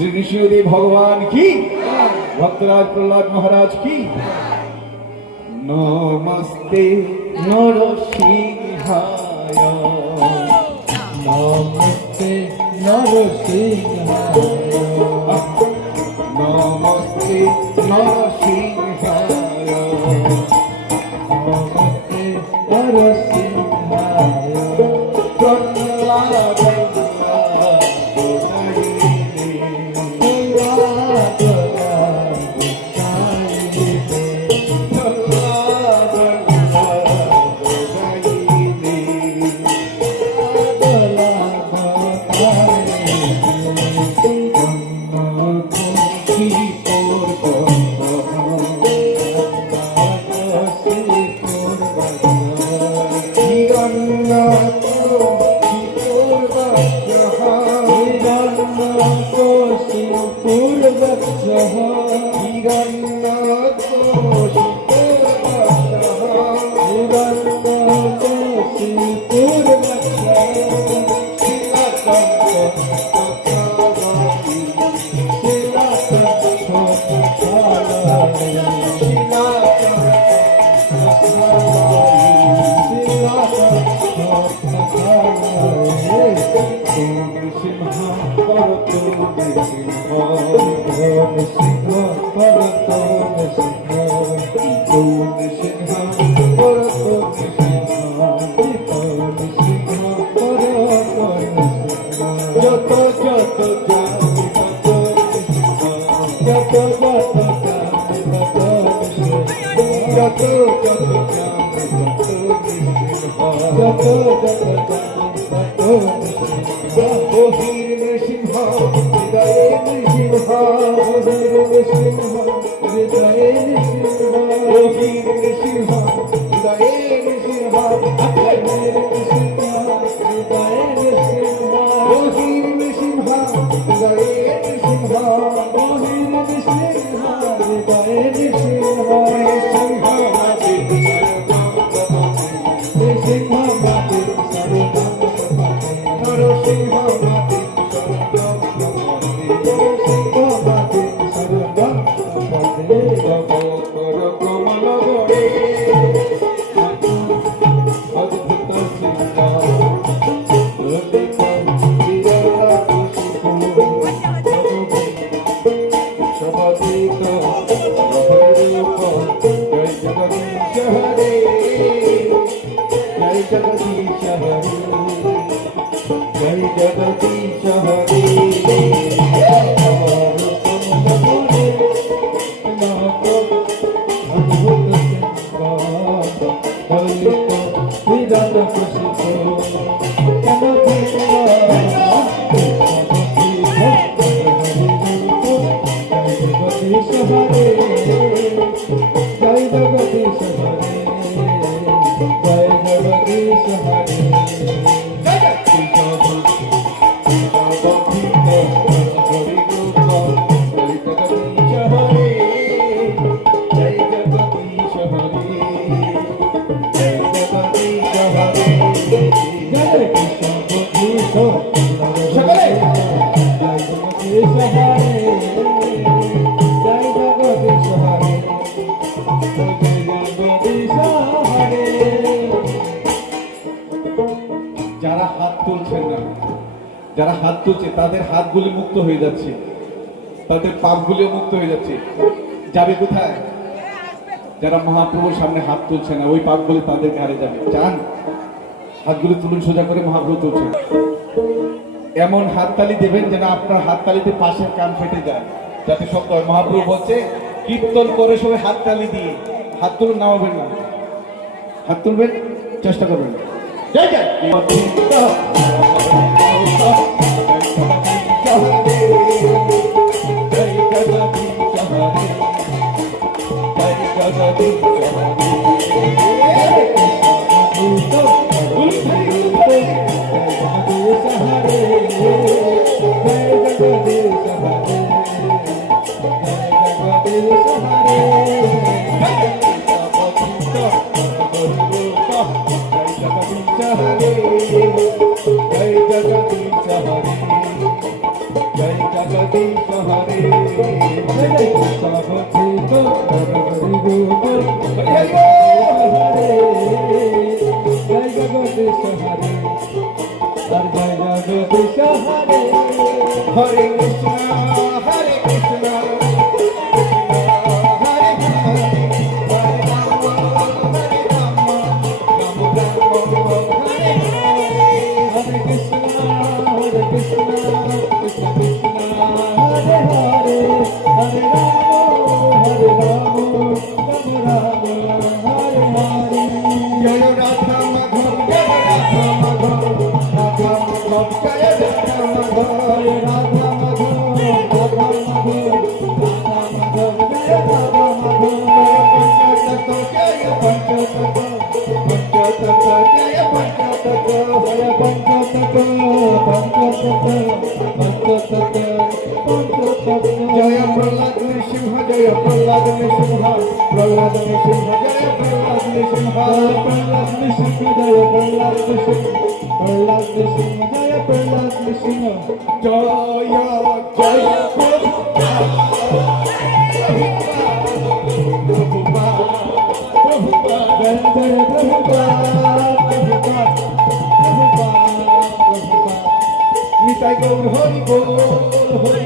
শ্রী নৃসিংহদেব ভগবান কি, ভক্তরাজ প্রহ্লাদ মহারাজ কি। নমস্তে নরসিংহায়, নমস্তে নরসিংহায়, নমস্তে নরসিংহায়, নমস্তে নরসিংহায়। প্রহ্লাদ যারা হাত তুলছে তাদের হাতগুলি মুক্ত হয়ে যাচ্ছে, তাদের পাপগুলিও মুক্ত হয়ে যাচ্ছে। যাবে কোথায়? যারা মহাপ্রভুর সামনে হাত তুলছে না, ওই পাপগুলি তাদের ঘাড়ে যাবে। চান হাতগুলি তুলুন সোজা করে, মহাপ্রভু তুলছেন। এমন হাততালি দেবেন যেন আপনার হাততালিতে পাশের কান ফেটে যায়, যাতে শব্দ হয়। মহাপ্রভু বলছে কীর্তন করে সবাই হাততালি দিয়ে, হাত তুলুন, নামাবেন না, হাত তুলবেন, চেষ্টা করবেন। জয় জয় জয় জগদীশ জগদীশ হরে সবথেক হরি গোবিন্দ হরে হরে জয় জগদীশ হরে আর জয় জগদীশ হরে হরে কৃষ্ণ হরে কৃষ্ণ হরে হরে হরে রাম হরে রাম রাম রাম হরে হরে হরে কৃষ্ণ কৃষ্ণ কৃষ্ণ হরে হরে হরে রাম রাম হরে হরে জয় রাধা মাধব জয় রাধা মাধব রাধা মাধব জয় রাধা মাধব জয় রাধা মাধব রাধা মাধব রাধা মাধব জয় রাধা মাধব পঞ্চতত্ত্ব জয় পঞ্চতত্ত্ব পঞ্চতত্ত্ব জয় পঞ্চতত্ত্ব জয় পঞ্চতত্ত্ব জয় প্রহ্লাদ নৃসিংহ জয় প্রহ্লাদ নৃসিংহ প্রহ্লাদ নৃসিংহ জয় প্রহ্লাদ নৃসিংহ প্রহ্লাদ নৃসিংহ জয় প্রহ্লাদ নৃসিংহ প্রহ্লাদ নৃসিংহ জয় প্রহ্লাদ নৃসিংহ জয় জয় প্রভুপাদ প্রভুপাদ জয় জয় প্রভুপাদ প্রভুপাদ প্রভুপাদ প্রভুপাদ নিতাই গৌর হরি বল হরি